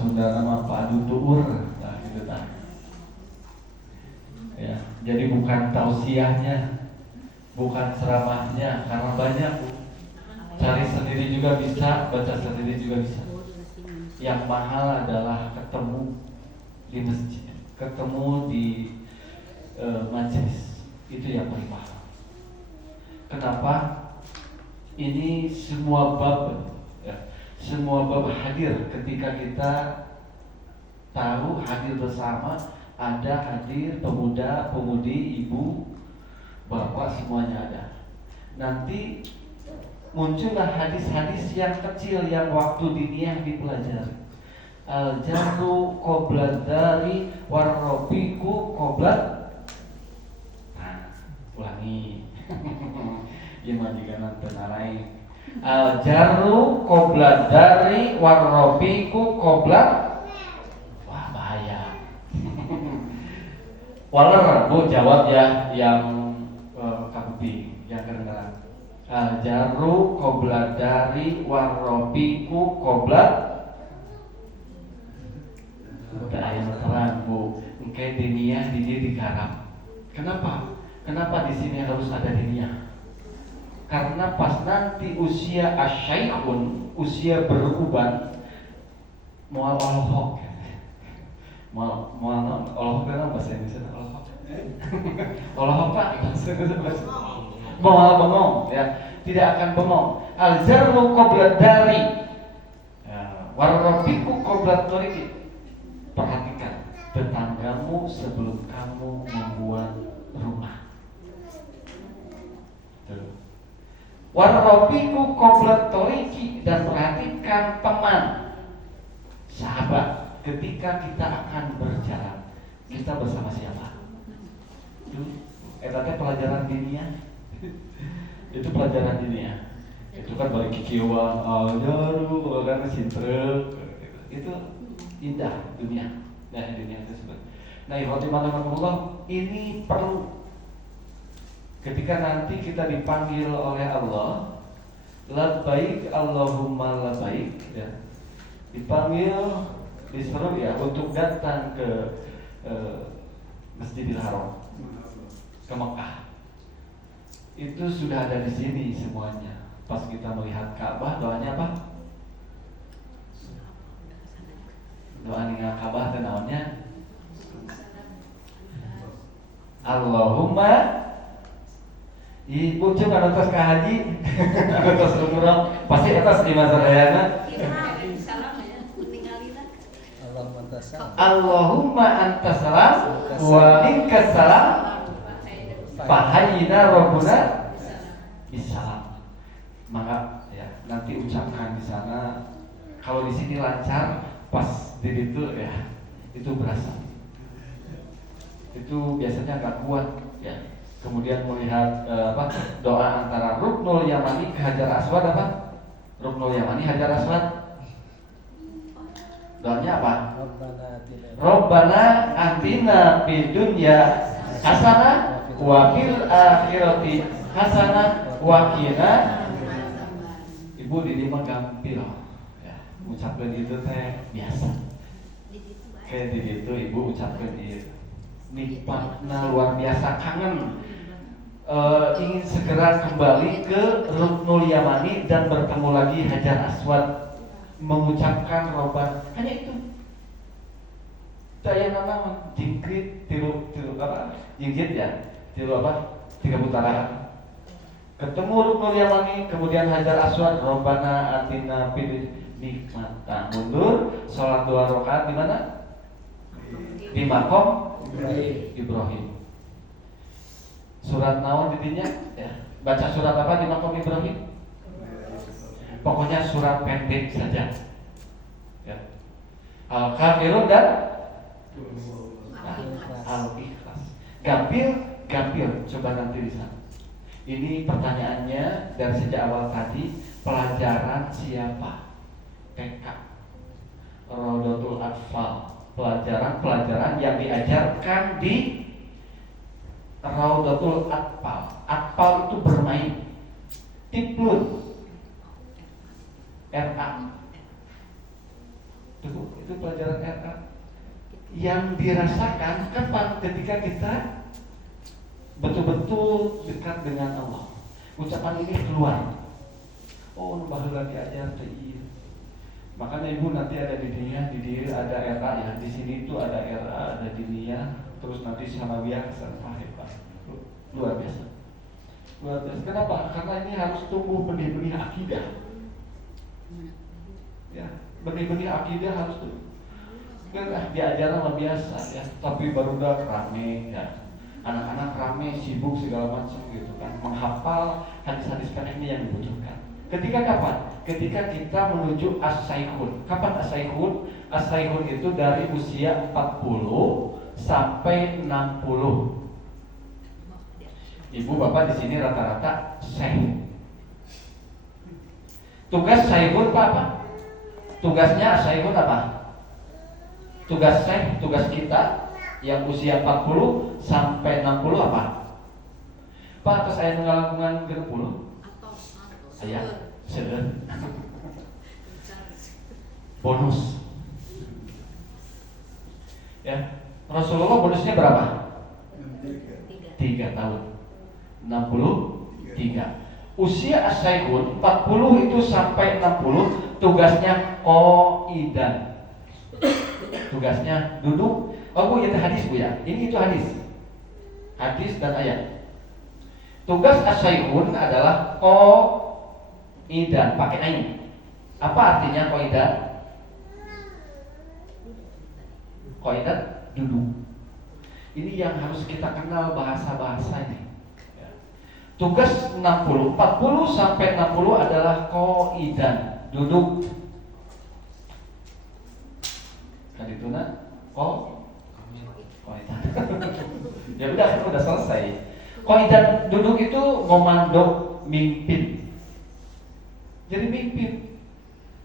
Sunda nama padu tuur, nah gitu kan. Ya, jadi bukan tausiahnya, bukan ceramahnya, karena banyak. Cari sendiri juga bisa, baca sendiri juga bisa. Yang mahal adalah ketemu di masjid, ketemu di majelis, itu yang paling mahal. Kenapa? Ini semua bab, ya, semua bab hadir ketika kita tahu hadir bersama, ada hadir pemuda, pemudi, ibu, bapak, semuanya ada. Nanti muncullah hadis-hadis yang kecil yang waktu diniyah dipelajari. Al-jarru qoblat dari warrofiku qoblat. Nah, ulangi. Ya majikan tenarai. Al-jarru qoblat dari warrofiku qoblat. Wah, bahaya. Waler, Bu jawab ya yang kabupi, yang kedengaran. Al-jarru qoblat dari warrofiku qoblat. Udah ayat terang, Bu. Engke diniyah di dia digarap. Kenapa? Kenapa di sini harus ada diniyah? Karena pas nanti usia asyaikhun, usia beruban, mual olhok. Mual olhok kan bahasa Indonesia olhok. Olhok Pak, mual bengong ya. Tidak akan bengong. Al-jarru qoblat dari warrofiku qoblat toriki. Perhatikan tetanggamu sebelum kamu membuat rumah. Warrofiku qoblat toriki, dan perhatikan teman, sahabat, ketika kita akan berjalan, kita bersama siapa? Itu pelajaran diniyah. Itu pelajaran diniyah. Itu kan balik kikiwa, aljaru, kan sintrek. Itu indah dunia, nah dunia tersebut. Nah, ikhwatimakumullah, ini perlu ketika nanti kita dipanggil oleh Allah, labbaik Allahumma labbaik, ya, dipanggil, diseru ya untuk datang ke Masjidil Haram, ke Mekah. Itu sudah ada di sini semuanya. Pas kita melihat Ka'bah, doanya apa? Doa ninggal Ka'bah teh naonnya? Allahumma ibu coba atas ka haji atas umroh pasti atas di masa dayana. Allahumma antas salam wa minkas salam fahayyina rabbuna bisalam. Maka ya nanti ucapkan di sana. Kalau di sini lancar, pas di itu ya itu berasa. Itu biasanya nggak kuat ya. Kemudian melihat doa antara Ruknul Yamani ke Hajar Aswad apa? Ruknul Yamani Hajar Aswad. Doanya apa? Rabbana atina fid dunya hasanah wa fil akhirati hasanah wa qina. Ibu di mah gampil ya. Ucapkan itu teh biasa. Kayak di itu ibu ucapkan itu. Nikmatnya luar biasa, kangen, ingin segera kembali ke Ruknul Yamani dan bertemu lagi Hajar Aswad, mengucapkan roban. Hanya itu. Daya nama jingkrit tilu apa? Jingkrit ya, tilu apa? 3 putaran. Ketemu Ruknul Yamani, kemudian Hajar Aswad, Robbana atina fid nikmat. Nah, mundur, sholat 2 rakaat di mana? Di makom Ibrahim. Surat naon didinya? Ya. Baca surat apa di makom Ibrahim? Pokoknya surat pendek saja. Ya. Al-Kafirun dan Al-Ikhlas. Gampil. Coba nanti di sana. Ini pertanyaannya dari sejak awal tadi. Pelajaran siapa? TK, Rodotul Atfal. Pelajaran yang diajarkan di Raudatul Atfal. Atfal itu bermain. Tiplun RA. Tuh, itu pelajaran RA. Yang dirasakan kapan? Ketika kita betul-betul dekat dengan Allah. Ucapan ini keluar. Oh, baheula diajar teh ieu. Makanya ibu nanti ada di dia ada RA ya. Di sini itu ada RA, ada dinia, terus nanti sanawiyah serta hebat. Luar biasa. Luar biasa. Kenapa? Karena ini harus tumbuh benih-benih akidah. Ya, benih-benih akidah harus tumbuh. Kan diajar luar biasa ya, tapi baru udah rame ya. Anak-anak rame, sibuk segala macam gitu kan. Menghafal hadis-hadis ini yang dibutuhkan. Ketika kapan? Ketika kita menuju as-saikhun. Kapan as-saikhun? As-saikhun itu dari usia 40 sampai 60. Ibu bapak di sini rata-rata syekh. Tugas saikhun apa? Tugasnya as-saikhun apa? Tugas syekh, tugas kita yang usia 40 sampai 60 apa? Pak, atas saya ngalaman 30. Saya seueur. Bonus. Ya, Rasulullah bonusnya berapa? 3 tahun. 63. Usia as-saikhun 40 itu sampai 60 tugasnya qaidan. Tugasnya duduk. Oh Bu, itu hadis Bu ya. Ini itu hadis. Hadis dan ayat. Tugas as-saikhun adalah qaidan, pakai ain. Apa artinya qaidan? Qaidan duduk. Ini yang harus kita kenal bahasa-bahasa ini. Tugas 40 sampai 60 adalah qaidan, duduk. Kadituna qaidan. Ya udah selesai. Qaidan duduk itu ngomando, mimpin. Jadi mimpin.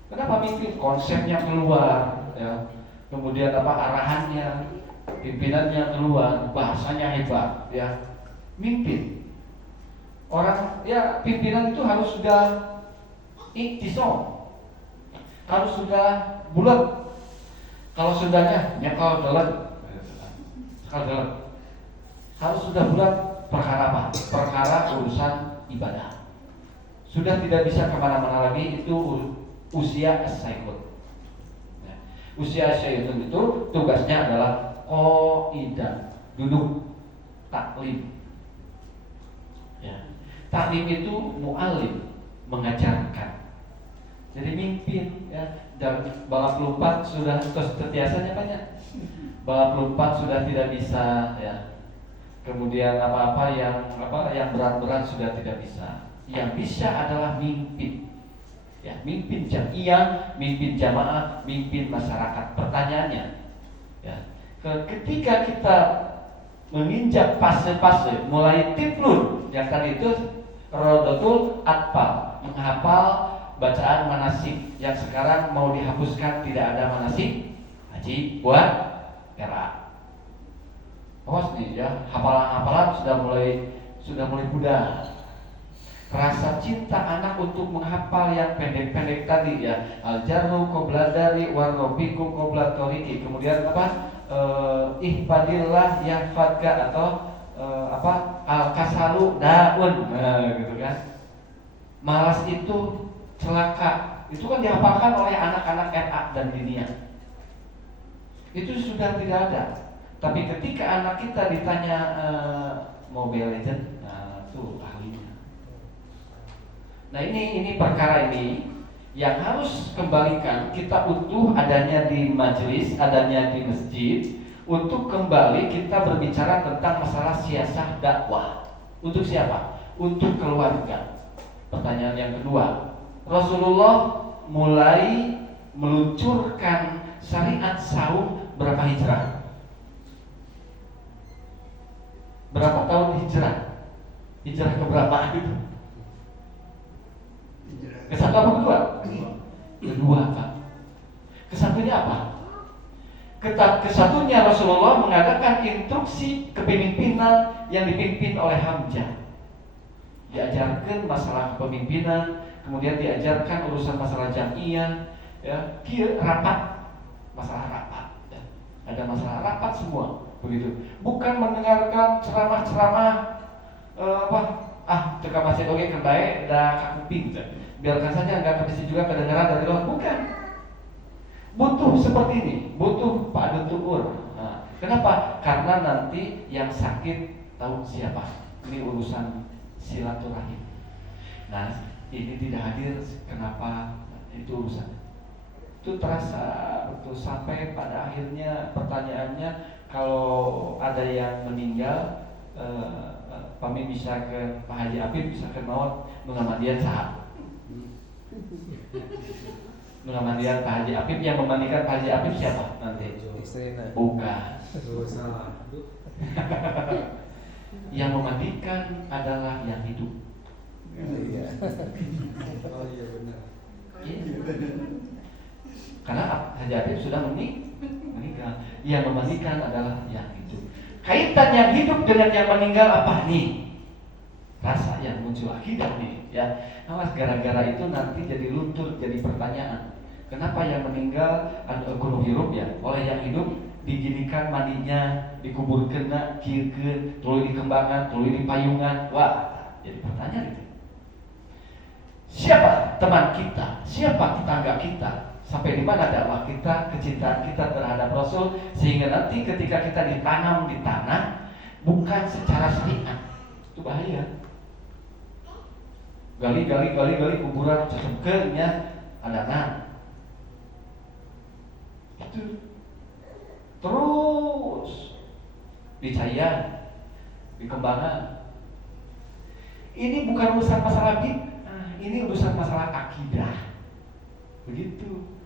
Kenapa mimpin? Konsepnya keluar, ya. Kemudian arahannya, pimpinannya keluar, bahasanya hebat, ya. Mimpin. Orang ya pimpinan itu harus sudah iktisam, harus sudah bulat. Kalau sudahnya nyekal dalam, harus sudah bulat perkara apa? Perkara urusan ibadah. Sudah tidak bisa kemana-mana lagi, itu usia as-saikhun. Nah, usia as-saikhun itu tugasnya adalah qaidan, duduk, taklim. Ya. Taklim itu mu'alim, mengajarkan. Jadi mimpin ya. Dan balap lompat sudah terbiasanya banyak. Balap lompat sudah tidak bisa ya. Kemudian apa-apa yang berat-berat sudah tidak bisa. Yang bisa adalah mimpin. Ya, mimpin jamiah, mimpin jamaah, mimpin masyarakat. Pertanyaannya ya, ketika kita menginjak fase-fase mulai tiflun, yang tadi itu rodotul atfal, menghafal bacaan manasik, yang sekarang mau dihapuskan, tidak ada manasik haji buat era. Awas nih ya, hafalan-hafalan sudah mulai pudar. Rasa cinta anak untuk menghafal yang pendek-pendek tadi ya, al-jarru qabla dari warrobiku qabla toriki. Kemudian apa? Ihfadillah yahfadka, atau al-kasalu daun, gitu kan. Malas itu celaka. Itu kan dihafalkan oleh anak-anak RA dan dinia. Itu sudah tidak ada. Tapi ketika anak kita ditanya Mobile Legend, nah itu ahlinya. Nah ini perkara ini yang harus kembalikan kita utuh adanya di majelis, adanya di masjid, untuk kembali kita berbicara tentang masalah siasah dakwah. Untuk siapa? Untuk keluarga. Pertanyaan yang kedua, Rasulullah mulai meluncurkan syariat saum berapa hijrah? Berapa tahun hijrah? Hijrah ke berapa itu? Ke satu apa kedua? Kedua, Pak. Kesatunya apa? Kesatunya Rasulullah mengadakan instruksi kepemimpinan yang dipimpin oleh Hamzah. Diajarkan masalah kepemimpinan, kemudian diajarkan urusan masalah jamiah, ya, rapat. masalah rapat. Ya. Ada masalah rapat semua, begitu. Bukan mendengarkan ceramah-ceramah teka masih oke kebaik dah kakuping gitu. Biarkan saja nggak kebisi juga kedengaran dari luar. Bukan. Butuh seperti ini, butuh padu tukur. Nah, kenapa? Karena nanti yang sakit tahu siapa. Ini urusan silaturahim. Nah, ini tidak hadir, kenapa? Itu urusan. Itu terasa betul sampai pada akhirnya pertanyaannya, kalau ada yang meninggal, kami bisa ke Pak Haji Apip, bisa ke maut mengamandian sahab. Mengamandian Pak Haji Apip, yang memandikan Pak Haji Apip siapa nanti? Bukan. Yang memandikan adalah yang hidup. Oh iya benar. Karena Haji Apip sudah meninggal. Yang memandikan adalah yang hidup. Kaitan yang hidup dengan yang meninggal apa nih? Rasa yang muncul akidah nih, ya. Awas, gara-gara itu nanti jadi luntur, jadi pertanyaan. Kenapa yang meninggal gunung hirup ya? Oleh yang hidup diginikan mandinya, dikuburkan, kieukeun, tuluy dikembangan, tuluy dipayungan. Wah, jadi pertanyaan itu. Siapa teman kita? Siapa tetangga kita? Sampai di mana dakwah kita, kecintaan kita terhadap Rasul, sehingga nanti ketika kita ditanam di tanah bukan secara syariat. Itu bahaya. Gali kuburan cecemkeun nya adana. Itu terus dicayan, dikembangan. Ini bukan urusan masalah bid'ah, ini urusan masalah akidah. Begitu.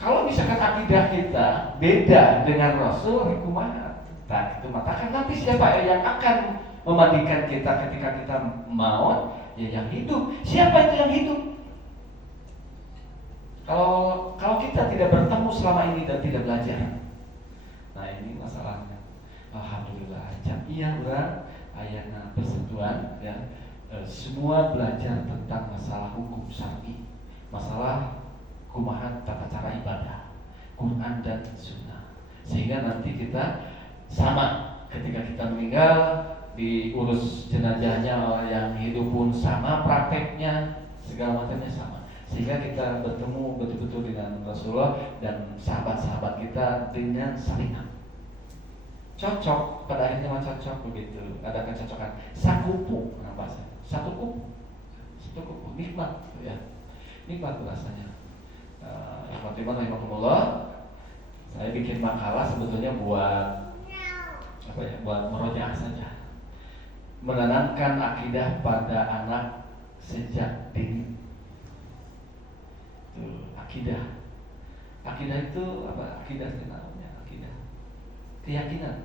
Kalau misalkan akidah kita beda dengan Rasul, kumaha? Nah, itu matakan nanti siapa yang akan memandikan kita ketika kita maut? Ya yang hidup. Siapa itu yang hidup? Kalau kita tidak bertemu selama ini dan tidak belajar, nah ini masalahnya. Alhamdulillah, jamiah urang ayana persatuan ya. Semua belajar tentang masalah hukum syar'i, masalah kumaha tata cara ibadah, Quran dan Sunnah, sehingga nanti kita sama ketika kita meninggal, diurus jenazahnya yang hidup pun sama, prakteknya segala macamnya sama, sehingga kita bertemu betul-betul dengan Rasulullah dan sahabat-sahabat kita dengan salingan cocok, pada akhirnya cocok begitu, ada kecocokan. Sakupu, kenapa sih? Satu kupu, nikmat ya, nikmat rasanya. Rahmatullah, saya bikin makalah sebetulnya buat apa ya? Buat merojaah saja, menanamkan akidah pada anak sejak dini. Itu akidah. Akidah itu apa? Akidah itu namanya akidah. Keyakinan.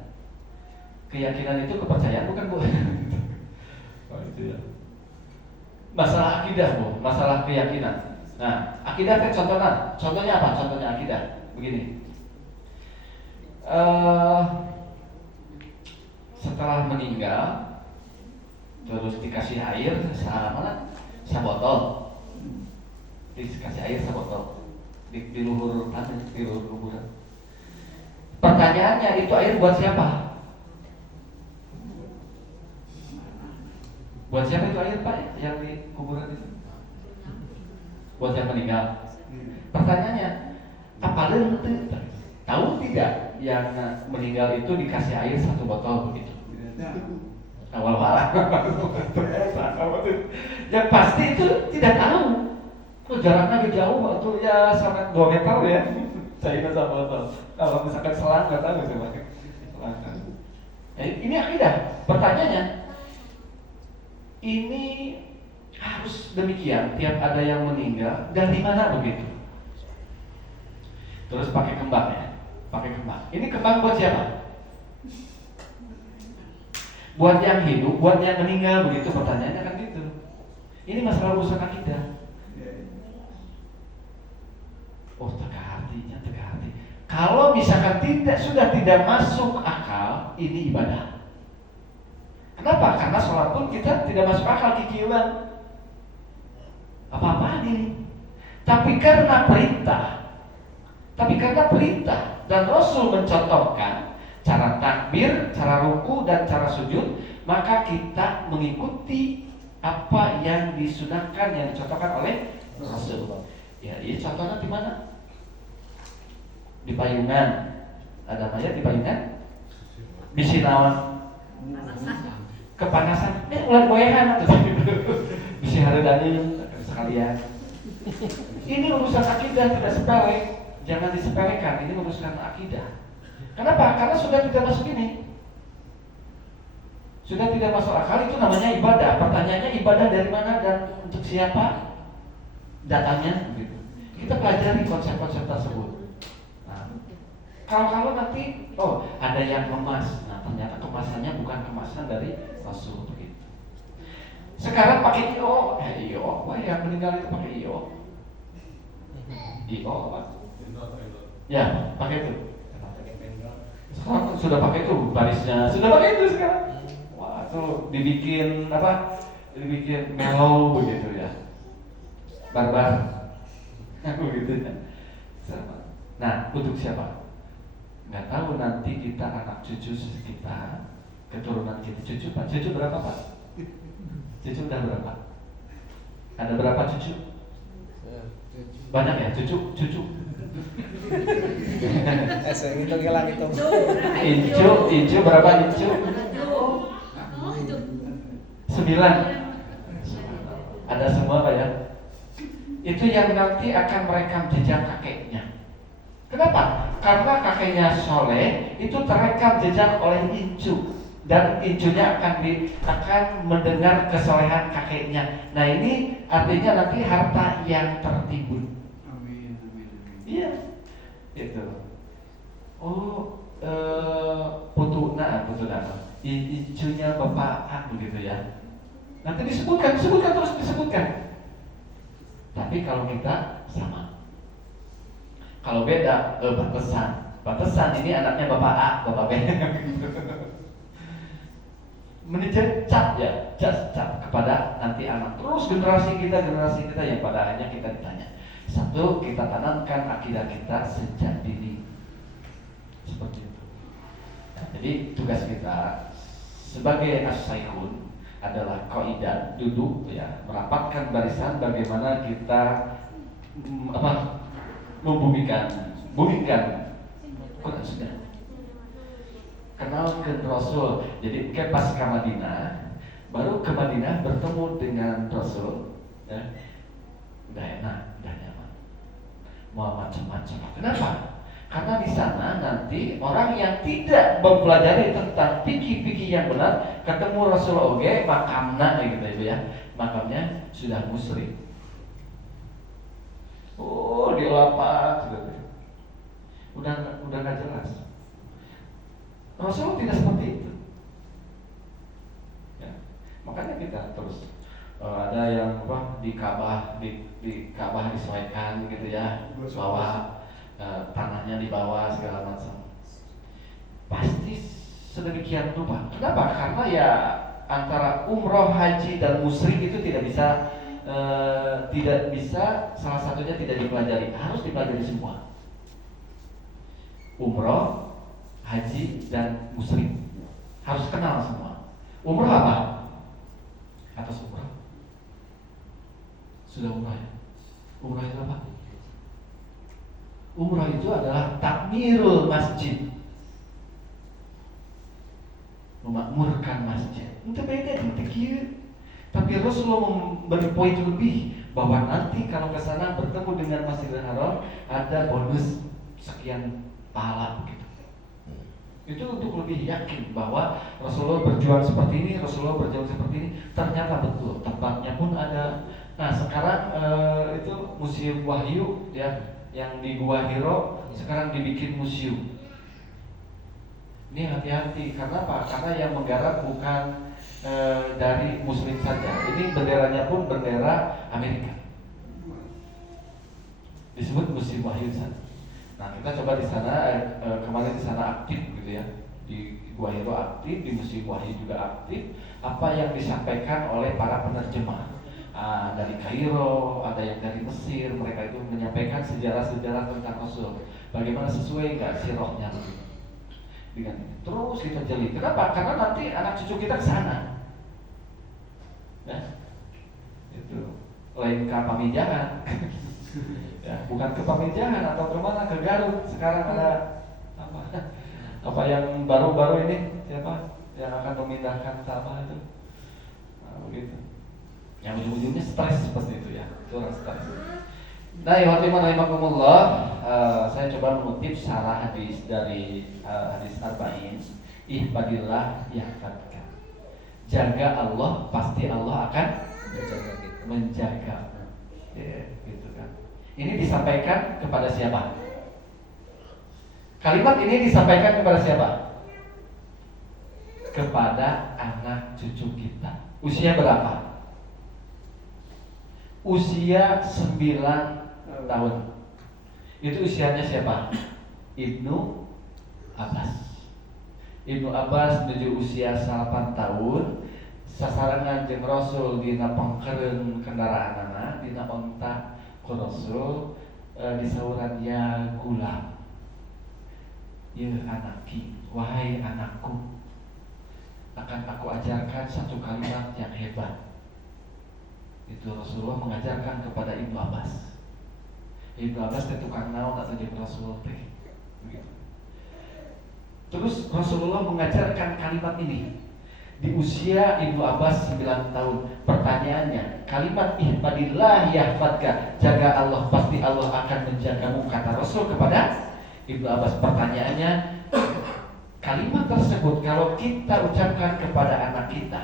Keyakinan itu kepercayaan bukan Bu? Oh itu ya. Masalah akidah Bu, masalah keyakinan. Nah, akidah kan contohnya apa? Contohnya akidah begini. Setelah meninggal, terus dikasih air sama sabotol, dikasih air sabotol di luhur tanah, di luhur kuburan. Pertanyaannya, itu air buat siapa? Buat siapa itu air Pak yang di kuburan itu? Buat yang meninggal. Pertanyaannya, apa lente? Tahu tidak yang meninggal itu dikasih air satu botol begitu? Awal-awal. Yang pasti itu tidak tahu. Kok jaraknya jauh waktu ya sampai 2 meter ya. Saya sama botol. Kalau misalkan selang nggak tahu coba. Ini akidah. Pertanyaannya, ini harus demikian, tiap ada yang meninggal dari mana begitu? Terus pakai kembang ya, pakai kembang. Ini kembang buat siapa? Buat yang hidup, buat yang meninggal begitu, pertanyaannya kan gitu. Ini masalah urusan akidah. Oh, teka hati. Kalau misalkan sudah tidak masuk akal, ini ibadah. Kenapa? Karena sholat pun kita tidak masuk akal kikiuan. Apa-apaan ini? Tapi karena perintah Tapi karena perintah dan Rasul mencontohkan cara takbir, cara ruku dan cara sujud, maka kita mengikuti apa yang disunahkan, yang dicontohkan oleh Rasul. Ya, ini contohnya di mana? Di payungan. Ada mayat di payungan? Bisi naon? Kepanasan. Ulah goyahan atuh. Bisi hareudani sekalian. Ini urusan akidah, tidak sepele. Jangan disepelekan, ini urusan akidah. Kenapa? Karena sudah tidak masuk ini. Sudah tidak masuk akal, itu namanya ibadah. Pertanyaannya ibadah dari mana dan untuk siapa? Datanya gitu. Kita pelajari konsep-konsep tersebut. Nah, kalau nanti ada yang kemas. Nah, ternyata kemasannya bukan kemasan dari Rasul begitu. Sekarang pakai wah yang meninggal itu pakai apa? Ya, pakai itu. Sekarang sudah pakai itu barisnya, sudah pakai itu sekarang. Wah, itu dibikin apa? Dibikin mellow begitu ya. Barbar. Begitu ya. Nah, untuk siapa? Nggak tahu, nanti kita anak cucu kita, keturunan kita. Cucu berapa Pak? Cucu udah berapa? Ada berapa cucu? Banyak ya cucu. Itu hilang itu. Incu berapa incu? 9. Ada semua Pak ya? Itu yang nanti akan merekam jejak kakeknya. Kenapa? Karena kakeknya soleh, itu terekam jejak oleh incu. Dan incunya akan mendengar kesolehan kakeknya. Nah, ini artinya nanti harta yang tertimbun. Amin. Iya, itu. Putuna, incunya bapak begitu ya. Nanti disebutkan terus disebutkan. Tapi kalau kita sama. Kalau beda, batasan ini anaknya bapak A, bapak B. Menjadi cap kepada nanti anak. Terus generasi kita yang pada akhirnya kita ditanya. Satu, kita tanamkan akidah kita sejak dini. Seperti itu. Nah, jadi tugas kita sebagai as-saikhun adalah qaidah, duduk ya, merapatkan barisan bagaimana kita membumikan Quran sudah. Kenalkan Rasul. Jadi pas ke Madinah, baru ke Madinah bertemu dengan Rasul, ya, udah enak, udah nyaman, mau macam-macam. Kenapa? Karena di sana nanti orang yang tidak mempelajari tentang fikih-fikih yang benar, ketemu Rasul oge makamna gitu ya, makamnya sudah musyrik. Dilapat gitu. Udah nggak jelas. Rasul tidak seperti itu. Ya. Makanya kita terus ada yang di Ka'bah disesuaikan gitu ya, bawah tanahnya di bawah segala macam. Pasti sedemikian rupa. Kenapa? Karena ya antara umroh, haji dan musyrik itu tidak bisa salah satunya tidak dipelajari, harus dipelajari semua. Umroh, haji dan musyrik harus kenal semua. Umroh apa? Atas umroh. Sudah umroh ya? Umroh itu apa? Umroh itu adalah takmirul masjid, memakmurkan masjid. Itu beda dengan kieu. Tapi Rasulullah memberi poin lebih bahwa nanti kalau ke sana bertemu dengan Masjidil Haram ada bonus sekian pahala begitu. Itu untuk lebih yakin bahwa Rasulullah berjuang seperti ini, Rasulullah berjuang seperti ini. Ternyata betul, tempatnya pun ada. Nah sekarang itu Museum Wahyu ya, yang di Gua Hiro sekarang dibikin museum. Ini hati-hati, karena apa? Karena yang menggarap bukan dari Muslim saja. Ini benderanya pun bendera Amerika. Disebut Museum Wahyu sana. Nah kita coba di sana kemarin di sana aktif gitu ya, di Gua Hiro aktif, di Museum Wahyu juga aktif. Apa yang disampaikan oleh para penerjemah, dari Kairo, ada yang dari Mesir. Mereka itu menyampaikan sejarah-sejarah tentang Rasul. Bagaimana sesuai nggak sirahnya dengan ini. Terus kita jeli. Kenapa? Karena nanti anak cucu kita ke sana. Ya, itu lain ke Pamijahan. Ya, bukan ke Pamijahan atau kemana, ke Garut. Sekarang ada apa yang baru-baru ini siapa yang akan memindahkan sama itu? Nah, begitu. Yang ujung-ujungnya stres seperti itu ya, orang stres. Nah, ikhwatiman rahimakumullah, saya coba mengutip syarah hadis dari hadis Arba'in. Ihfadillah yahfadka. Jaga Allah, pasti Allah akan menjaga. Ya, gitu kan. Ini disampaikan kepada siapa? Kalimat ini disampaikan kepada siapa? Kepada anak cucu kita. Usia berapa? Usia 9 tahun. Itu usianya siapa? Ibnu Abbas. Ibnu Abbas menuju usia 8 tahun. Sasarangan jeung Rasul dina pangkereun kendaraan anak, dina onta ku Rasul disauran ya gulam. Ya anaki, wahai anakku, akan aku ajarkan satu kalimat yang hebat. Itu Rasulullah mengajarkan kepada Ibnu Abbas. Ibnu Abbas itu tukang naon atau jadi Rasul teh. Begitu. Terus Rasulullah mengajarkan kalimat ini di usia Ibnu Abbas 9 tahun. Pertanyaannya, kalimat ihfadillah yahfadka, jaga Allah pasti Allah akan menjagamu, kata Rasul kepada Ibnu Abbas. Pertanyaannya, kalimat tersebut kalau kita ucapkan kepada anak kita,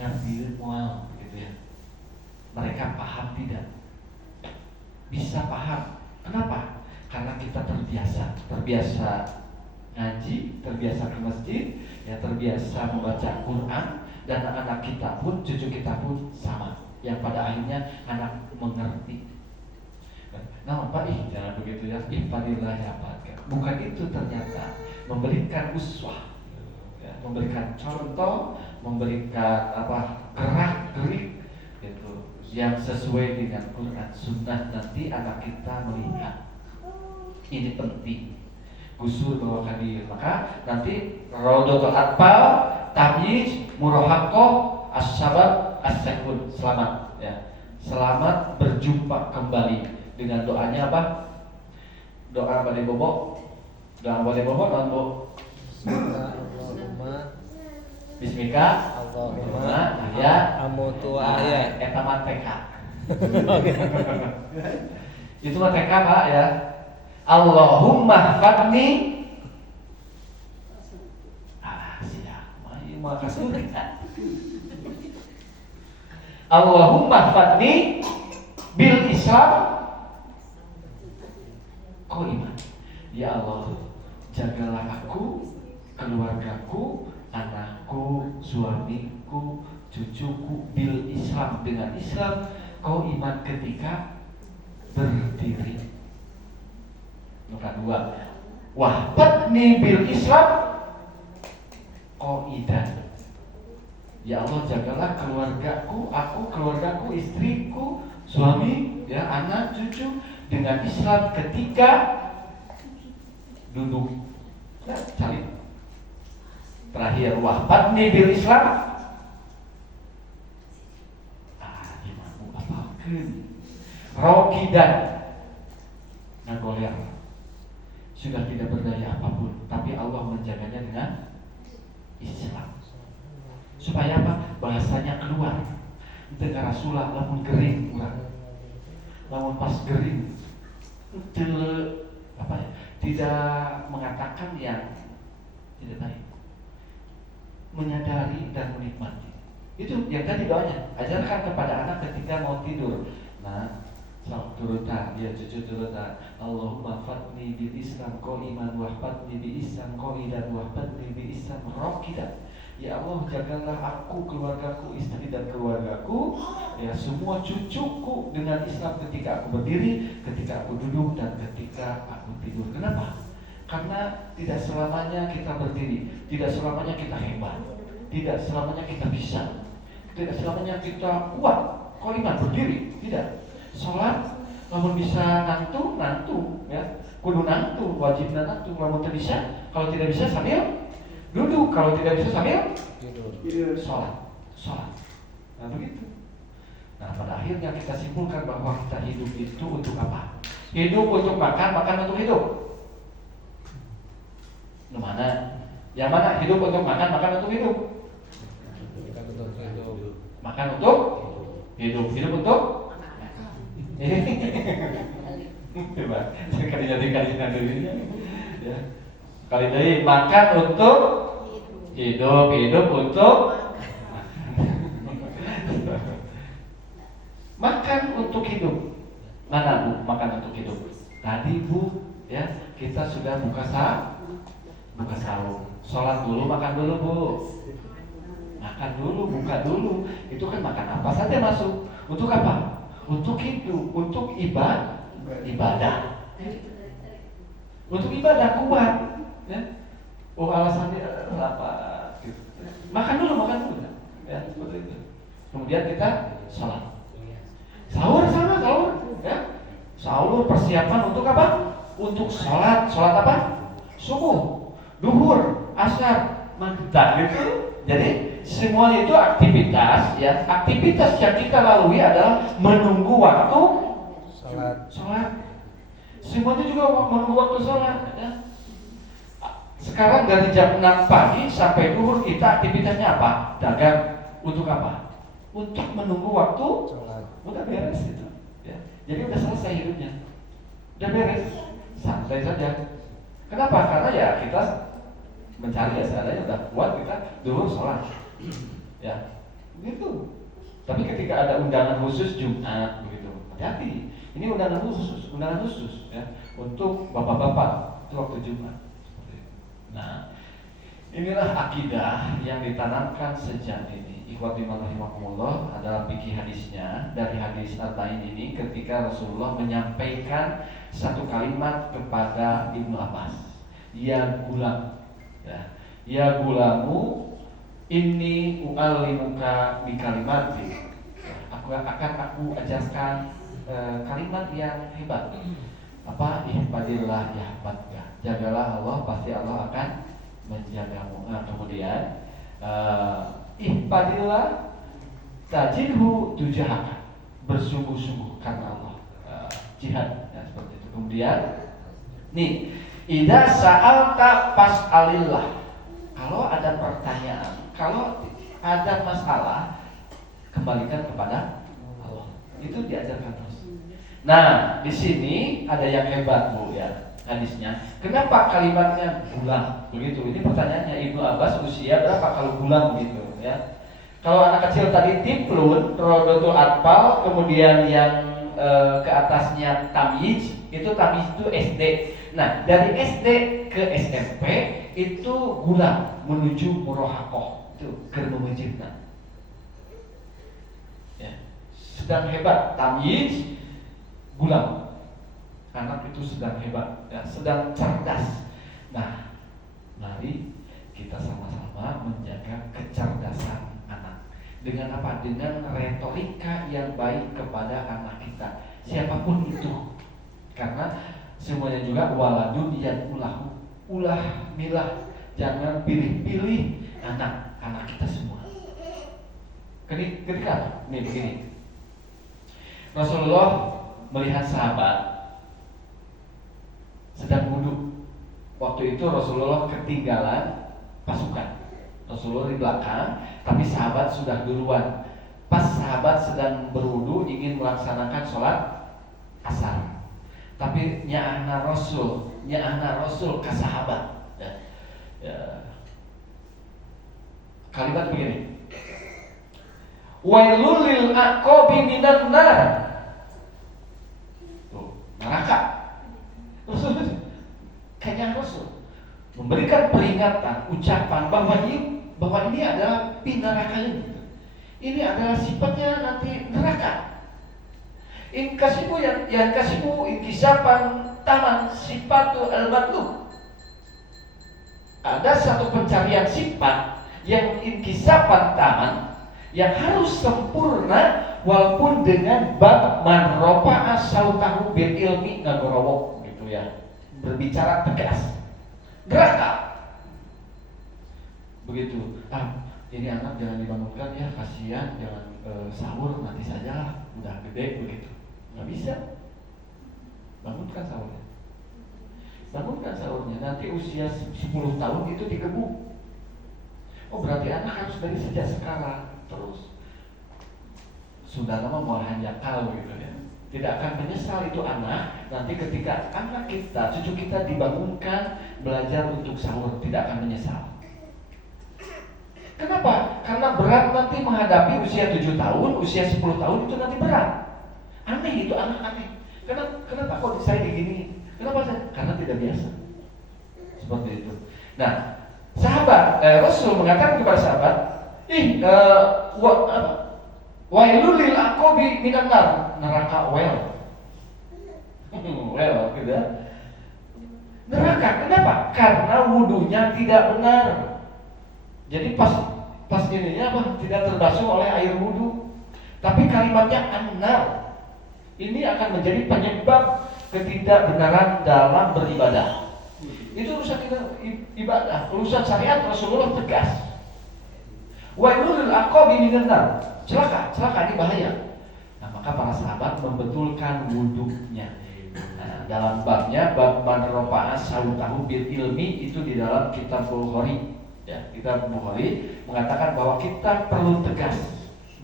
ngerti mual gitu ya, mereka paham tidak? Bisa paham. Kenapa? Karena kita terbiasa ngaji, terbiasa ke masjid, ya terbiasa membaca Quran, dan anak kita pun, cucu kita pun sama, yang pada akhirnya anak mengerti. Nah, Pak, jangan begitu ya. Ihfadillah yahfadka. Bukan itu ternyata memberikan uswah, ya, memberikan contoh, memberikan gerak-gerik gitu yang sesuai dengan Quran Sunnah. Nanti anak kita melihat ini penting. Gusur bawa hadir, maka nanti Raudatul Atfal, Tamyiz, Murahaqah, As-Sabab, As-Sakun, selamat ya. Selamat berjumpa kembali dengan doanya apa? Doa Bade Bobo. Doa Bade Bobo non Bu. Bismika Allahumma ya amutu ahya. Eta mah TK. Itu mah TK Pak ya. Allahumma fadni. Siap. Mah kasulit. Allahumma fadni bil Islam kau iman. Ya Allah, jagalah aku, keluargaku, anakku, suamiku, cucuku bil Islam, dengan Islam. Kau iman ketika berdiri. Nomor 2, wahbatni bil Islam qaidan. Ya Allah, jagalah keluargaku, aku, keluargaku, istriku, suami, ya anak, cucu dengan Islam ketika duduk. Ya, cari. Terakhir, wahbatni bil Islam. Imanmu apalkeun? Rokidan. Nagoler. Sudah tidak berdaya apapun, tapi Allah menjaganya dengan Islam. Supaya apa? Bahasanya keluar. Dengar Rasulullah lamun gering kurang. Lamun pas gering tidak mengatakan yang tidak baik. Menyadari dan menikmati. Itu yang tadi doanya. Ajarkan kepada anak ketika mau tidur. Nah, turutan, dia cucu turutan. Allahumma fatni bil Islam qaiman wahfatni bi Islam qaidan wahfatni bi Islam raqidan. Ya Allah, jagalah aku, keluargaku, istri dan keluargaku, ya semua cucuku dengan Islam ketika aku berdiri, ketika aku duduk, dan ketika aku tidur. Kenapa? Karena tidak selamanya kita berdiri, tidak selamanya kita hebat. tidak selamanya kita bisa, tidak selamanya kita kuat. Kok iman berdiri? Tidak. Sholat, namun bisa nantu, ya. Kudu nantu, wajib nantu. Namun tidak bisa, kalau tidak bisa sambil duduk, kalau tidak bisa sambil tidur. Sholat. Nah begitu. Nah pada akhirnya kita simpulkan bahwa kita hidup itu untuk apa? Hidup untuk makan untuk hidup. Mana? Yang mana hidup untuk makan untuk hidup? Makan untuk hidup untuk coba sekali ya. Kali dari makan untuk hidup untuk makan untuk hidup. Mana Bu makan untuk hidup? Tadi Bu ya, kita sudah buka sahur. Sholat dulu, makan dulu Bu. Makan dulu, buka dulu. Itu kan makan apa saja masuk. Untuk apa? Untuk hidup, untuk ibadah. Untuk ibadah kuat ya. Oh alasannya apa gitu. Makan dulu ya, seperti itu. Kemudian kita sholat. Sahur ya. Sahur persiapan untuk apa? Untuk sholat apa? Subuh, duhur, asar, maghrib gitu. Jadi semua itu aktivitas ya. Aktivitas yang kita lalui adalah menunggu waktu sholat. Semuanya juga menunggu waktu sholat ya. Sekarang dari jam 6 pagi sampai duhur kita aktivitasnya apa? Dagang. Untuk apa? Untuk menunggu waktu sholat. Udah beres itu ya. Jadi udah selesai hidupnya. Udah beres. Santai saja. Kenapa? Karena ya kita mencari ya seadanya, udah kuat kita duhur sholat ya begitu. Tapi ketika ada undangan khusus Jumat begitu, hati-hati. Ini undangan khusus ya untuk bapak-bapak itu waktu Jumat. Nah inilah akidah yang ditanamkan sejak ini. Ikhwati rahimakumullah, adalah fikih hadisnya dari hadis Arba'in ini ketika Rasulullah menyampaikan satu kalimat kepada Ibnu Abbas, ya gulam ya gulamu inni u'allimuka bi kalimati. Aku ajarkan kalimat yang hebat. Apa? Ihfadillah yahfadka. Jagalah Allah, pasti Allah akan menjagamu. Nah, kemudian ihfadillah tajidhu tujahaka. Bersungguh-sungguh karena Allah. Jihad ya, seperti itu. Kemudian nih, idza sa'alta fas'alillah. Kalau ada pertanyaan, kalau ada masalah, kembalikan kepada Allah. Itu diajarkan terus. Nah, di sini ada yang hebat Bu ya hadisnya. Kenapa kalimatnya gulam begitu? Ini pertanyaannya. Ibnu Abbas usia berapa kalau gulam begitu ya? Kalau anak kecil tadi tiplun, rodotul atfal, kemudian yang ke atasnya tamyiz, itu tamyiz itu SD. Nah, dari SD ke SMP itu gulam menuju murahaqah, itu kermemejitna. Ya. Sedang hebat tamyiz, gulam. Anak itu sedang hebat, ya, sedang cerdas. Nah, mari kita sama-sama menjaga kecerdasan anak. Dengan apa? Dengan retorika yang baik kepada anak kita, siapapun itu. Karena semuanya juga waladun yang ulah milah, jangan pilih-pilih anak kita semua. Ketika nih begini, Rasulullah melihat sahabat sedang wudhu. Waktu itu Rasulullah ketinggalan pasukan. Rasulullah di belakang, tapi sahabat sudah duluan. Pas sahabat sedang berwudu ingin melaksanakan sholat asar, tapi nya'ana Rasul ke sahabat ya. Kalimat begini, wailul lil aqabi minan nar. Neraka. Rasul kayaknya Rasul memberikan peringatan, ucapan bahwa ini adalah neraka ini. Ini adalah sifatnya nanti neraka. Inkasibu yang kasibu inkisapan taman sifatu al-matlub. Ada satu pencarian sifat yang inkisapan taman, yang harus sempurna walaupun dengan bab man rofa'a sautahu bil ilmi ngagorowok gitu ya, berbicara tegas, geraka begitu. Ini anak jangan dibangunkan ya, kasihan, jangan sahur nanti saja, udah gede begitu. Nggak bisa. Bangunkan sahurnya. Bangunkan sahurnya. Nanti usia 10 tahun itu digebuk. Oh berarti anak harus dari sejak sekarang terus. Sudah lama mau hanya kau gitu ya. Tidak akan menyesal itu anak. Nanti ketika anak kita, cucu kita dibangunkan belajar untuk sahur, tidak akan menyesal. Kenapa? Karena berat nanti menghadapi usia 7 tahun, usia 10 tahun itu nanti berat. Aneh itu anak aneh. Kenapa kok saya begini? Kenapa saya? Karena tidak biasa. Seperti itu. Nah, sahabat Rasul mengatakan kepada sahabat, wailul lil aqabi minan nar, neraka well gitu. Neraka. Kenapa? Karena wudunya tidak benar. Jadi pas ininya tidak terbasuh oleh air wudu. Tapi kalimatnya annar. Ini akan menjadi penyebab ketidakbenaran dalam beribadah. Itu urusan ibadah, urusan syariat Rasulullah tegas. Wailul lil aqabi minan nar. Celaka ini bahaya. Nah, maka para sahabat membetulkan wudunya. Nah, dalam babnya bab man rafa'a sautahu bil ilmi itu di dalam kitab Bukhari. Ya, kitab Bukhari mengatakan bahwa kita perlu tegas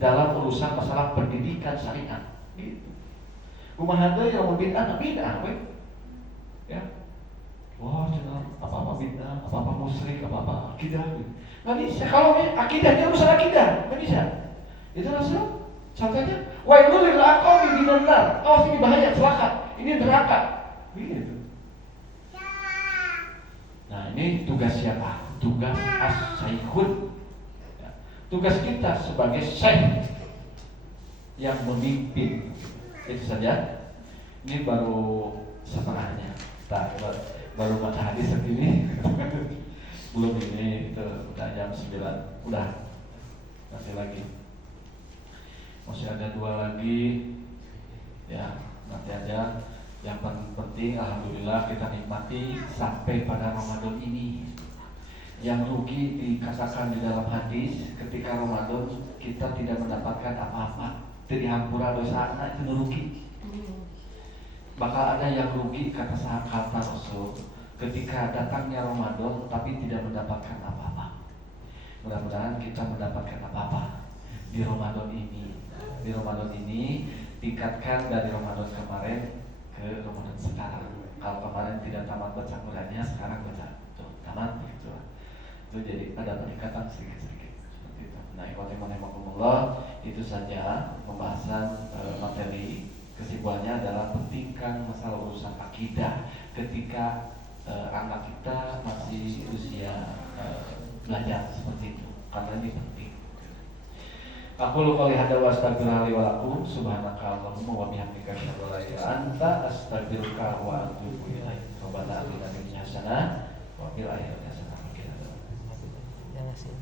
dalam urusan masalah pendidikan syariat. Gitu. Kumaha deui yang bid'ah ya. Wah, jangan apa-apa bid'ah, apa-apa musyrik, apa-apa akidah. Nggak bisa. Kalau akidahnya urusan akidah, nggak bisa. Itu Rasul. Contohnya, wailul lil aqabi minan nar. Oh, ini bahaya, celaka. Ini neraka. Begitu. Nah, ini tugas siapa? Tugas as-saikhun. Ya. Tugas kita sebagai syekh yang memimpin. Itu saja. Ini baru setengahnya. Baru baca hadis segini. Belum ini, itu udah jam 9. Udah. Nanti lagi. Masih ada 2 lagi. Ya, nanti aja. Yang paling penting, alhamdulillah kita nikmati sampai pada Ramadan ini. Yang rugi dikatakan di dalam hadis, ketika Ramadan kita tidak mendapatkan apa-apa, jadi hampura dosa anak itu rugi. Bakal ada yang rugi kata sahabat Rasul, ketika datangnya Ramadan tapi tidak mendapatkan apa-apa. Mudah-mudahan kita mendapatkan apa-apa di Ramadan ini. Di Ramadan ini tingkatkan dari Ramadan kemarin ke Ramadan sekarang. Kalau kemarin tidak tamat baca Qurannya, sekarang baca tamat gitu. Itu jadi ada peningkatan sedikit-sedikit seperti itu. Nah, ikhwatimanhimakumullah, itu saja pembahasan materi. Kesimpulannya adalah pentingkan masalah urusan akidah ketika anak kita masih usia belajar seperti itu, karena ini penting. Aku lupa lihat wa astagfirullah li wa lakum subhanaka allahumma wa bihamdika asyhadu an la ilaha illa anta astaghfiruka wa atubu ilaik. Rabbana atina fid dunya hasanah wa fil akhirati hasanah wa qina adzabannar.